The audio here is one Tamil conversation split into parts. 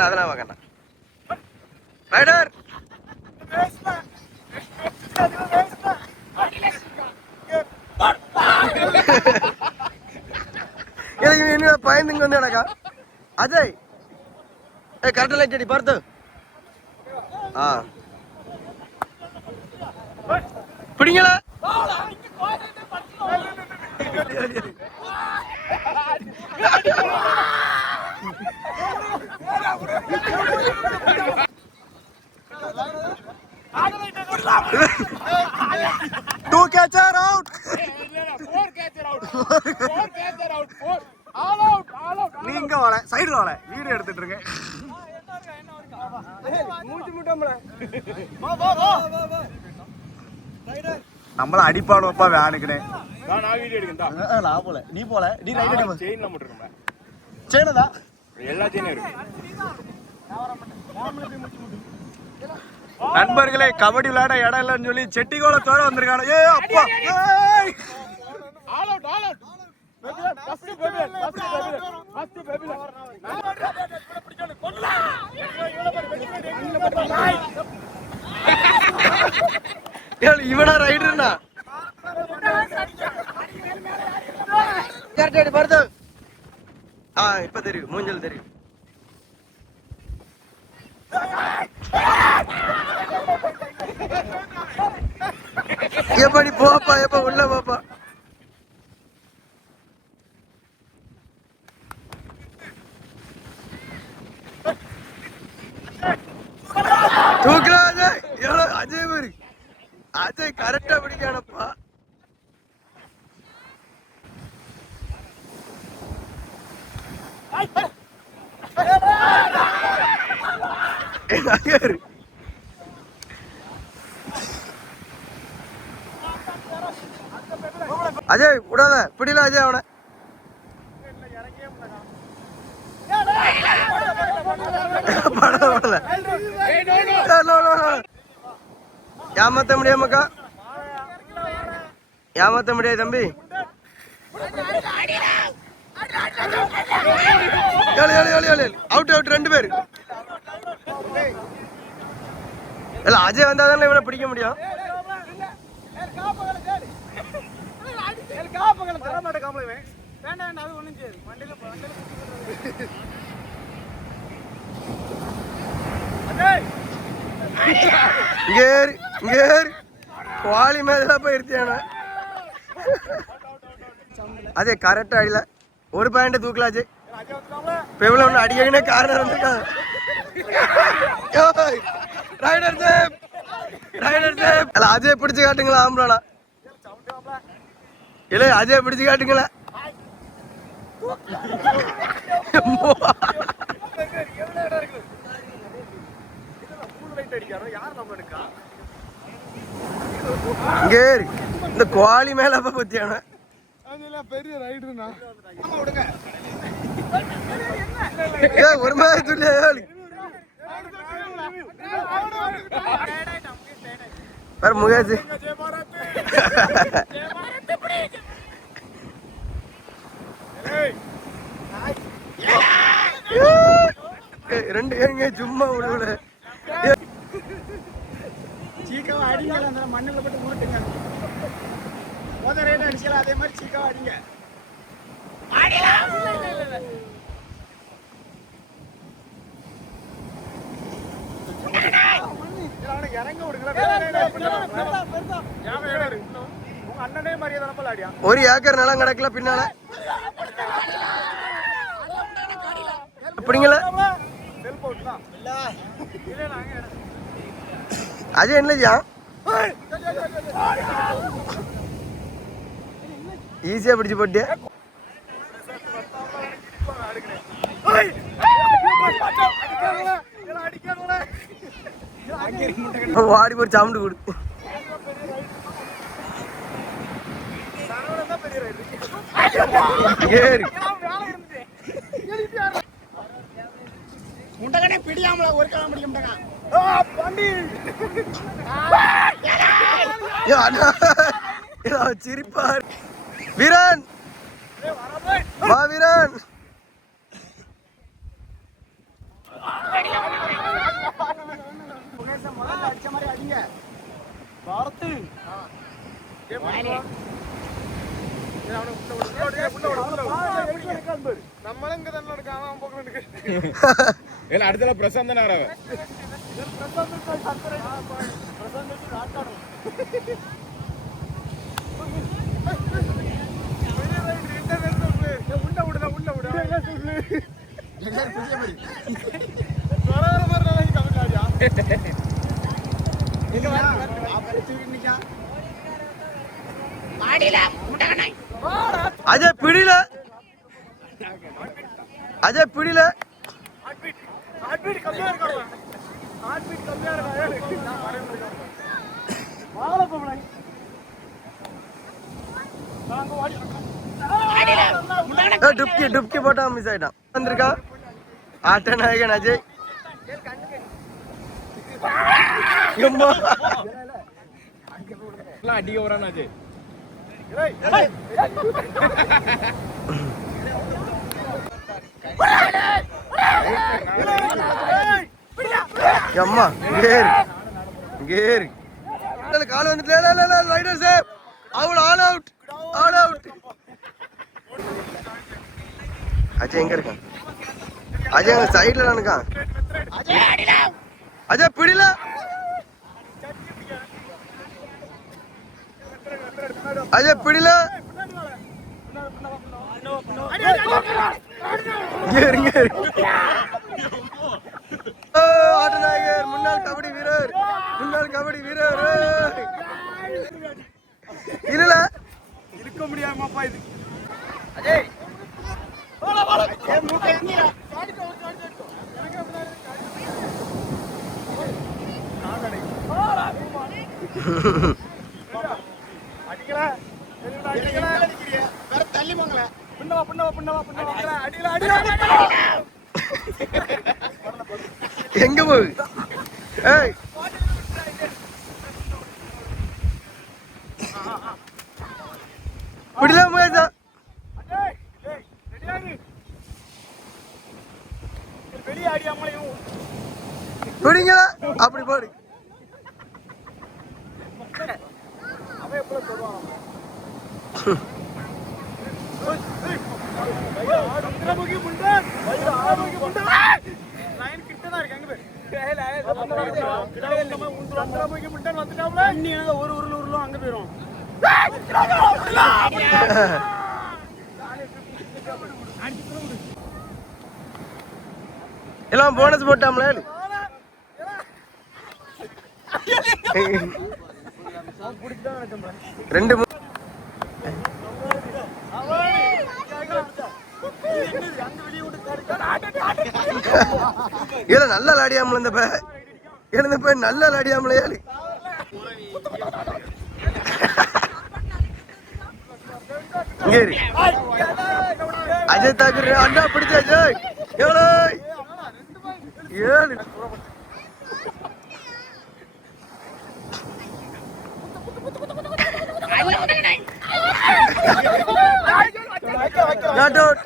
வேண்டாம் அதெல்லாம் வேண்டாம். ரைடர் என்ன பயந்துங்க வந்து எனக்கா அஜய் கரெக்டா லைட் அடி பார்த்து பிடிங்களா Two catcher out. நீங்க வாழ சைடு வாழ வீடியோ எடுத்துட்டு இருக்கேன். நம்மள அடிப்பாடுவப்பா வேனுக்குனே. நான் வீடியோ எடுக்கேன். நான் போல நீ போல நீ ரைட் அடி. செயின்ல போட்டுருக்கேன். செயினதா எல்லா செயினும் இருக்கு. நண்பர்களே கபடி விளையாட இடம் இல்லைன்னு சொல்லி செட்டிகோளத்தோட வந்திருக்காங்க. ஏ அப்பா all out all out first பேபிலன் இவனா ரைடர்னா கரெக்ட் வருது. இப்ப தெரியும் மூஞ்சல் தெரியும். எப்படி போப்பா எப்ப உள்ள போப்பா. தூக்குறா அஜய். எவ்வளவு அஜய் மாதிரி அஜய் கரெக்டா பிடிக்கானப்பா. அஜய் விடாத பிடில அஜய் அவனை. ஏமாத்த முடியாமக்கா ஏமாத்த முடியாது தம்பி. அவுட் அவுட் 2 பேர். இல்ல அஜய் வந்தாதானே இவனை பிடிக்க முடியும். குவாலி மேல போயிருத்தியான அதே கரெக்டா அடில ஒரு பாயிண்ட் தூக்கலாச்சு. பெவல ஒண்ணு அடிக்கவே காரணம் இருந்திருக்கா. ரைடர் சேப் அல்ல அஜய் பிடிச்சு காட்டுங்களா ஆம்பளா இல்ல அஜய் பிடிச்சு காட்டுங்களா. இந்த குவாலி மேல பத்தியான பெரிய ரைடர்னா ஒரு மாதிரி சொல்லி முகேஷ் ரெண்டு ஏங்க சும்மா விடுவில சீக்காவை அடிங்கல அந்த மண்ணில் போட்டு மூட்டுங்க. முதல்ல அடிக்கலாம் அதே மாதிரி சீக்காவை அடிங்க. இறங்க ஒரு ஏக்கர் நிலம் கிடக்கல பின்னால அப்படிங்களா. அது என்னையா ஈஸியா பிடிச்சு போட்டு வாடி போய் சவுண்டு கொடு. முண்டகனே பிடியாமல ஒரு காலம் பிடிக்க மாட்டாங்க. சிரிப்பார் வீரன் வா வீரன். அடிச்ச மாதிரி அடிங்க பாரத்து அடுத்த பிரசாந்த் அஜய் பிடில அஜய் பிடில டுப்கி டுப்கி போட்டா மிஸ் ஆயிட்டான் வந்திருக்கா ஆட்ட நாயகன் அஜய் அடிக்க வரான் அஜய் அம்மா கேர் கேர் கால் வந்துட்டு rider save out all out all out Ajay எங்க இருக்கான் அஜய் அங்க சைடுல தான் இருக்கான் அஜய் பிடில அஜய் பிடில ஆட்டநாயகர் முன்னாள் கபடி வீரர் இல்ல இருக்க முடியாமப்பா இது அஜய் எங்க போய் பிடிலாம பிடிங்களா அப்படி போடு ஒரு உருளும் அங்க போயிரும் எல்லாம் போனஸ் போட்டாம்ல ரெண்டு இல்ல நல்லா விளையாடியாமல இந்த பே நல்லா விளையாடியாமலையா அஜய் தாக்கூர் அண்ணா பிடிச்ச அஜய் எவ்வளோ 7 not out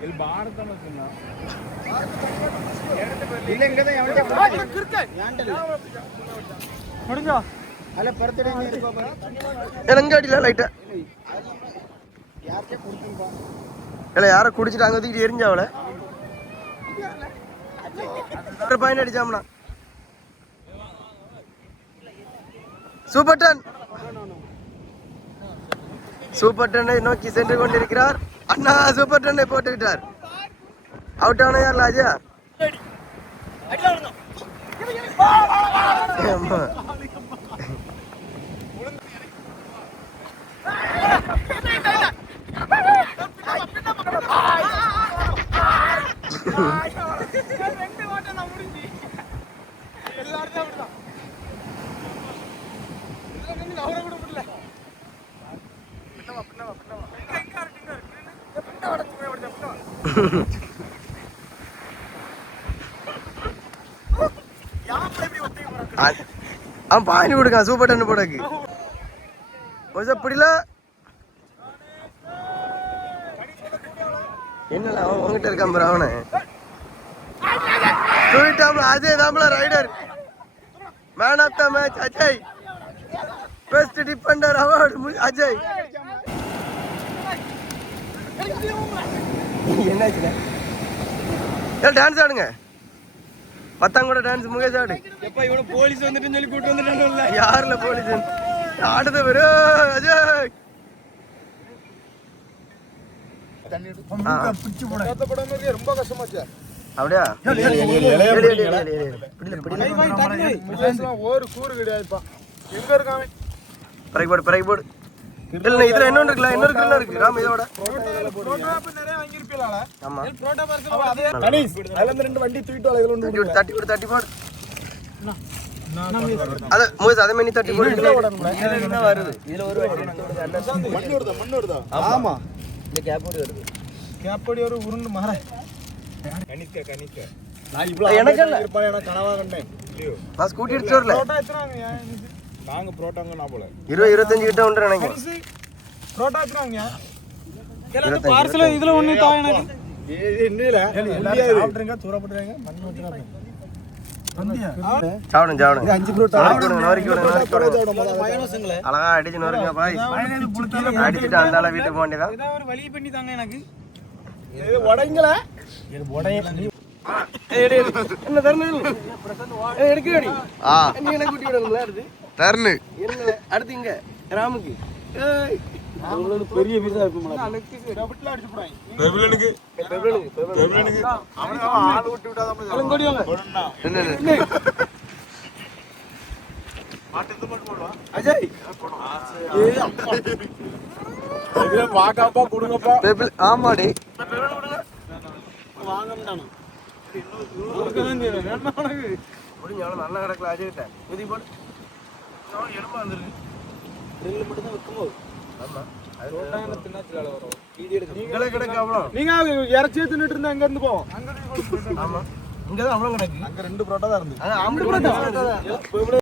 il bharat anna இல்ல இங்க தான் எவன்டே கிறுக்க யாண்டல முடிஞ்சா அல பர்த்டே நீ இருக்கோ பாரு எலங்காடில லைட்டா யாரே குடிச்சிருப்பா இல்ல யாரோ குடிச்சிட்டு அங்க தூக்கி எரிஞ்சாவல ஒரு பாயிண்ட் அடிச்சாம்னா சூப்பர் டன்னை நோக்கி சென்று கொண்டிருக்கிறார் அண்ணா சூப்பர் டன்னை போட்டு விட்டார் அவுட் ஆன யார் லாஜா அவன் பாயிண்ட் கொடுக்கான் சூப்பர் டன் போடக்கு புரியல என்னடா அவன் உங்ககிட்ட இருக்கான் அவனை தூக்கிட்டாப்ல அஜய் தாம்ல raider. Man of the match Ajay. Best defender award Ajay. என்னாச்சுல டான்ஸ் ஆடுங்க. பத்தாம் கூட டான்ஸ் முகேஷ் ஆடு. எப்ப இவன போலீஸ் வந்துட்டு சொல்லி கூட்டி வந்துட்டானுல்ல. யாருல போலீஸ் ஆடுது வெறு அஜய். ரொம்ப கஷ்டமாச்சு. அப்படியா ஒரு கூறு கிடையாதுப்பா. எங்க இருக்காங்க? பிறகு போடு பிறகு போடு. இல்ல இதுல இன்னொன்று இருக்குல்ல, இன்னொரு கிலோ இருக்கு ராம் இதோட. நிறைய வாங்கிருப்பீங்களா? ஆமா புரோட்டா பார்சல் அதே கணேஷ் அதுல இருந்து 2 வண்டி தூக்கிட்டு வர இதுல ஒன்று தட்டி போடு தட்டி போடு. அத மூஸ் அதே மாதிரி தட்டி போடு. இதுல ஓடணும்ல. என்ன வருது இதுல ஒரு மண்ணு வருதா? ஆமா இந்த கேப் போடு வருது. கேப்படி ஒரு உருண்டு மாற. கணிக்க நான் எனக்கு இல்ல. இருப்பா எனக்கு கனவா கண்டேன். இல்லையோ நான் ஸ்கூட்டி எடுத்து வரல. புரோட்டா எத்தனாங்க? நாங்க புரோட்டாங்க நான் போல 20-25 கிட்ட உண்டு நினைக்கிறேன். புரோட்டா எத்தனாங்க? பார்சல் இதுல ஒண்ணு தா எனக்கு. என்னல எல்லாரும் சாப்பிடுங்க தூரப்படுறீங்க மண்ணு ஊத்துறாங்க. வந்தியா? சாவணும் சாவணும். 5 புரோட்டா நோரிக்கு விடுங்க. மயோனஸ்ங்களே. அழகா அடிச்சு நோருங்க பாய். அடிச்சிட்டு அந்த ஆள வீட்டுக்கு போக வேண்டியதான். ஏதோ ஒரு வழி பண்ணி தாங்க எனக்கு. இது உடைங்களா? இது உடைய. என்ன தரணும்? எடுக்கடி. நீ என்ன குட்டி விடணும்ல அடுத்து? தரனு. இருங்க அடுத்து இங்க ராமுக்கு. ஏய் அவங்களுக்கு பெரிய பீஸா இருக்கும்ல. டபுள்ல அடிச்சு போறாங்க. பெப்லனுக்கு அவன் ஆள் விட்டு விட்டா தான் அலங்கோடிவாங்க. என்ன மாட்டு இந்த மட்டும் போடுவா. அஜய் ஏய் அப்பா. இதுல பாக்காப்பா கொடுங்கப்பா. பெப்ல ஆமாடி. வாங்கம்டானா. முடிஞ்சாலும் நல்ல கணக்குல அஜய்ட்ட. உதி போடு. நான் எலும்பா வந்திருக்கு. ட்ரில் மட்டும் தான் வைக்கும்போது. ஆமா. அது ரோட்டாங்க தின்னாச்சுல வரும். வீடியோ எடுக்க. நீங்களே கிடக்கு அவ்வளோ. நீங்க இறச்சி தின்னுட்டு இருந்தா எங்க இருந்து போவோம்? அங்க இருந்து ஆமா. இங்க தான் அவ்வளோ கிடக்கு. அங்க 2 புரோட்டா தான் இருந்துச்சு. ஆம்பளை புரோட்டா.